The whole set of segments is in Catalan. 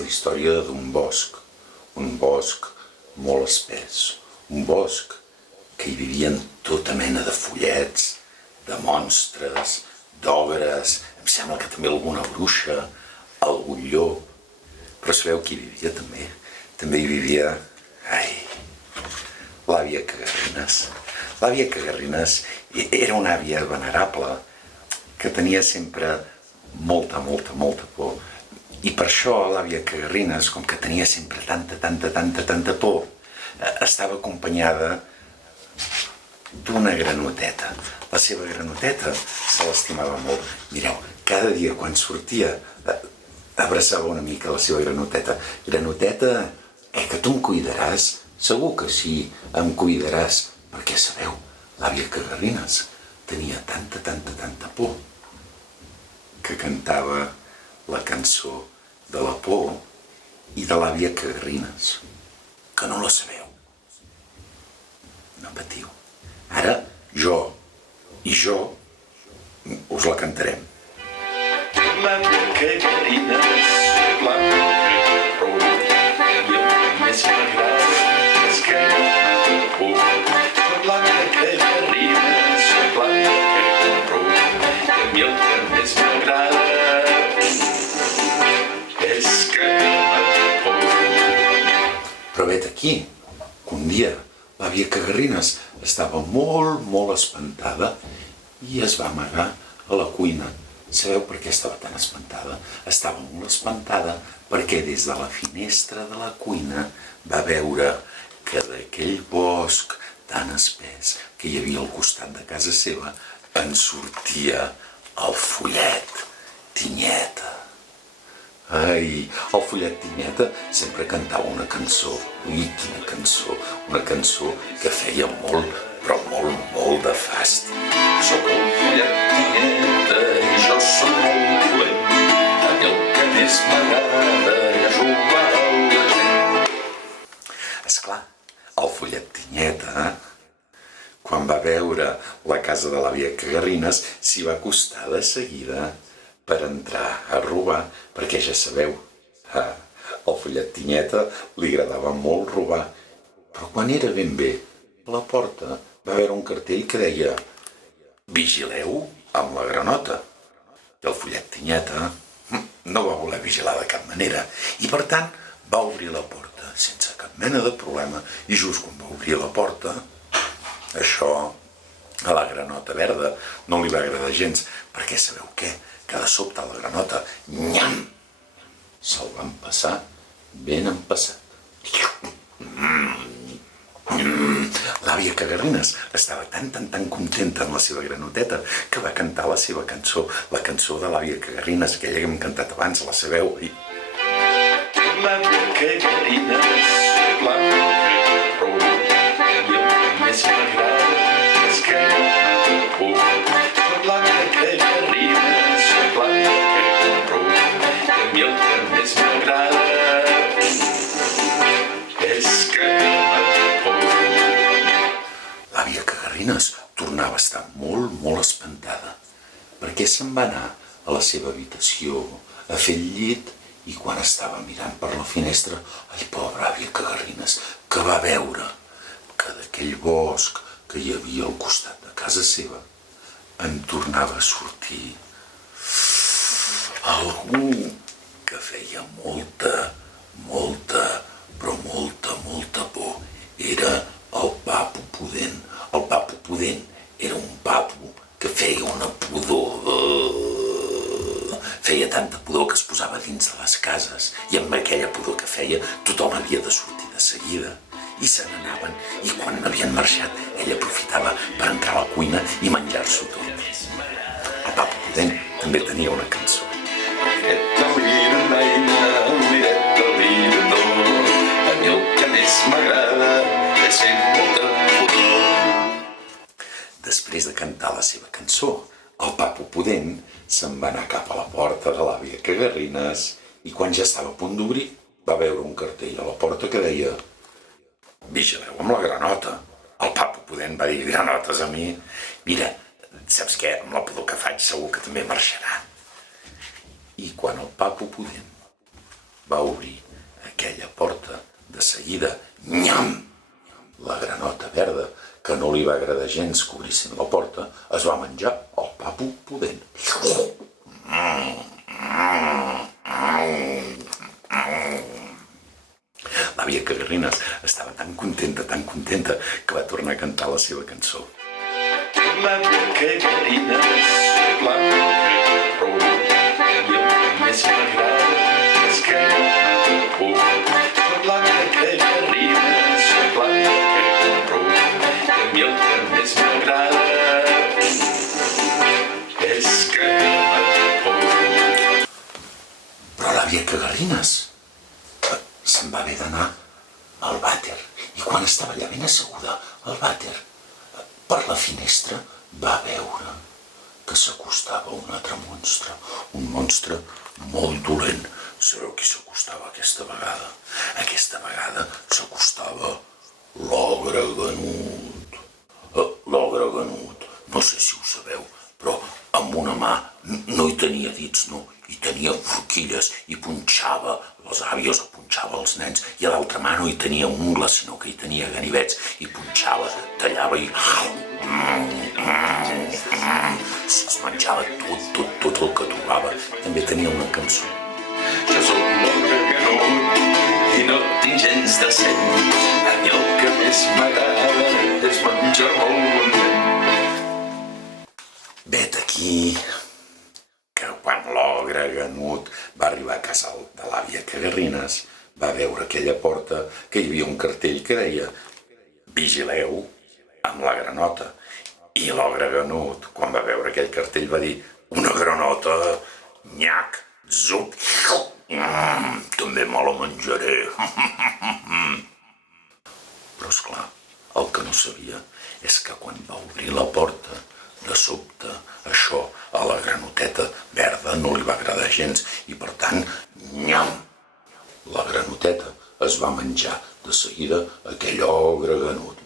la història d'un bosc molt espès, un bosc que hi vivien tota mena de follets, de monstres, d'ogres, em sembla que també alguna bruixa, algun llop. Però sabeu qui hi vivia també? També hi vivia, l'àvia Cagarrines. L'àvia Cagarrines era una àvia venerable que tenia sempre molta por. I per això l'àvia Cagarrines, com que tenia sempre tanta por, estava acompanyada d'una granoteta. La seva granoteta se l'estimava molt. Mireu, cada dia quan sortia abraçava una mica la seva granoteta. Granoteta, que tu em cuidaràs? Segur que sí, em cuidaràs. Perquè sabeu, l'àvia Cagarrines tenia tanta por que cantava la cançó de la por i de l'àvia Cagarrines. Que no la sabeu? No patiu. Ara jo us la cantarem. L'àvia Cagarrines, l'àvia Cagarrines, i el que més m'agrada és que m'ha por. L'àvia Cagarrines, l'àvia Cagarrines, i el que més m'agrada és que m'ha por. Però vet aquí, que un dia l'àvia Cagarrines estava molt espantada i es va amagar a la cuina. Sabeu per què estava tan espantada? Estava molt espantada perquè des de la finestra de la cuina va veure que d'aquell bosc tan espès que hi havia al costat de casa seva en sortia el follet Tinyeta. El follet Tinyeta sempre cantava una cançó. Ui, quina cançó! Una cançó que feia molt de fàstic. Soc el follet Tinyeta i jo soc molt dolent. A mi el que més m'agrada és robar a la gent. Esclar, el follet Tinyeta, quan va veure la casa de l'àvia Cagarrines, s'hi va acostar de seguida per entrar a robar, perquè ja sabeu, al follet Tinyeta li agradava molt robar. Però quan era ben bé a la porta va veure un cartell que deia «Vigileu amb la granota». I el follet Tinyeta no va voler vigilar de cap manera i per tant va obrir la porta sense cap mena de problema i just quan va obrir la porta això a la granota verda no li va agradar gens perquè sabeu què? Que de sobte la granota, nyam, se'l van passar ben empassat. L'àvia Cagarrines estava tan contenta amb la seva granoteta que va cantar la seva cançó, la cançó de l'àvia Cagarrines, aquella que hem cantat abans, la sabeu? L'àvia Cagarrines, l'àvia Cagarrines, i el que més m'agrada és que m'ha por. L'àvia Cagarrines, l'àvia Cagarrines, i el que més m'agrada és que m'ha por. L'àvia Cagarrines tornava a estar molt espantada perquè se'n va anar a la seva habitació a fer el llit i quan estava mirant per la finestra, pobra àvia Cagarrines, que va veure que d'aquell bosc que hi havia al costat de casa seva en tornava a sortir algú que feia molta por. Era el Papu Pudent. El Papu Pudent era un papu que feia una pudor. Feia tanta pudor que es posava dins de les cases i amb aquella pudor que feia tothom havia de sortir de seguida. I se n'anaven i quan havien marxat ell aprofitava per entrar a la cuina i menjar-s'ho tot. El Papu Pudent també tenia una cançó. A mi el que més m'agrada és fer molta pudor. Després de cantar la seva cançó, el Papu Pudent se'n va anar cap a la porta de l'àvia Cagarrines i quan ja estava a punt d'obrir va veure un cartell a la porta que deia «Vigileu amb la granota». El Papu Pudent va dir «Granotes a mi? Mira, saps què? Amb la pudor que faig segur que també marxarà». I quan el Papu Pudent va obrir aquella porta de seguida, nyam! La granota verda, que no li va agradar gens que obrissin la porta, es va menjar el papo pudent. L'àvia Cagarrines estava tan contenta, que va tornar a cantar la seva cançó. L'àvia Cagarrines, l'àvia Cagarrines, i el que més m'agrada és que l'àvia Cagarrines, l'àvia Cagarrines, i el que més m'agrada és que Però l'àvia Cagarrines se'n va haver d'anar al vàter. I quan estava allà ben asseguda al vàter, per la finestra va veure que s'acostava un altre monstre. Un monstre molt dolent. Sabeu qui s'acostava aquesta vegada? Aquesta vegada s'acostava l'ogre Ganut. L'ogre Ganut, no sé si ho sabeu, però amb una mà no hi tenia dits, no, hi tenia forquilles i punxava les àvies o punxava els nens, i a l'altra mà no hi tenia ungles, sinó que hi tenia ganivets i punxava, tallava i es menjava tot el que trobava. També tenia una cançó. Jo soc l'ogre Ganut i no tinc gens de seny, a mi el que més m'agrada és menjar-me el content. Vet aquí que quan l'ogre Ganut va arribar a casa de l'àvia Cagarrines, va veure aquella porta que hi havia un cartell que deia «Vigileu amb la granota». I l'ogre Ganut, quan va veure aquell cartell, va dir «Una granota? Nyac, zup, també me la menjaré». Però, esclar, el que no sabia és que quan va obrir la porta, de sobte, això a la granoteta verda no li va agradar gens i, per tant, nyam! La granoteta es va menjar de seguida aquell ogre Ganut.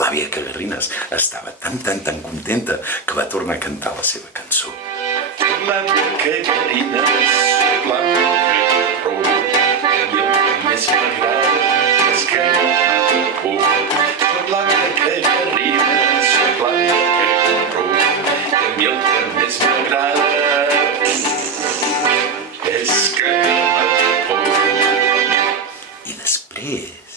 L'àvia Cagarrines estava tan contenta que va tornar a cantar la seva cançó. L'àvia Cagarrines, l'àvia Cagarrines, i el que més m'agrada és que l'àvia Cagarrines, l'àvia Cagarrines, i el que més m'agrada és que I després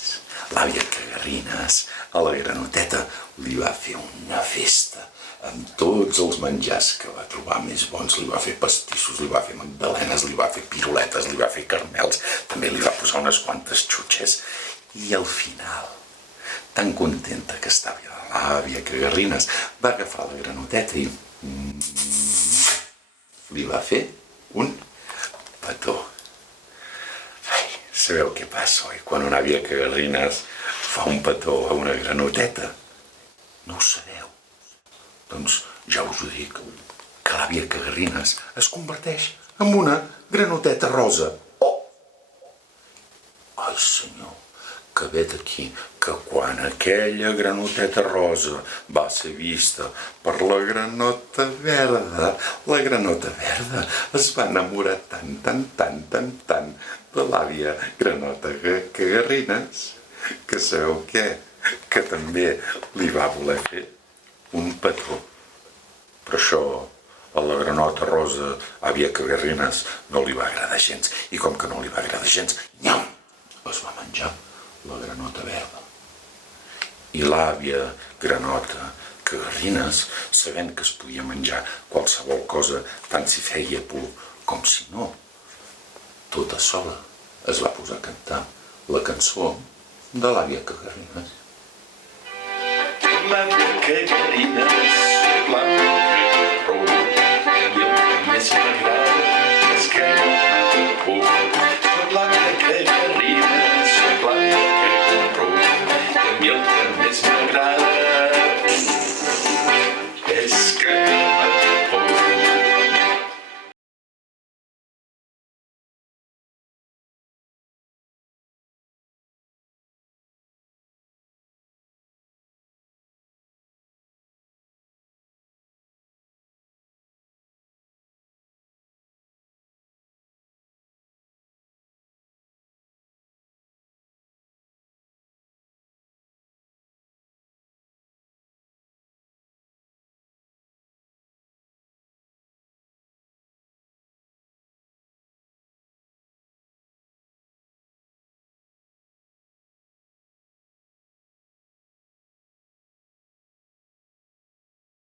l'àvia Cagarrines a la granoteta li va fer una festa amb tots els menjars que va trobar més bons. Li va fer pastissos, li va fer magdalenes, li va fer piruletes, li va fer caramels, també li va posar unes quantes xutxes. I al final, tan contenta que estava l'àvia Cagarrines, va agafar la granoteta i li va fer un petó. Ai, sabeu què passa, oi? Quan una àvia Cagarrines fa un petó a una granoteta? No ho sabeu? Doncs ja us ho dic, que l'àvia Cagarrines es converteix en una granoteta rosa. Oh! Ai, senyor, que vet aquí que quan aquella granoteta rosa va ser vista per la granota verda, la granota verda es va enamorar tant de l'àvia granota Cagarrines, que sabeu què? Que també li va voler fer un petó. Però això a la granota rosa, àvia Cagarrines, no li va agradar gens. I com que no li va agradar gens, nyam! Es va menjar la granota verda. I l'àvia granota Cagarrines, sabent que es podia menjar qualsevol cosa, tant si feia por com si no, tota sola es va posar a cantar la cançó de l'àvia Cagarrines. L'àvia Cagarrines, l'àvia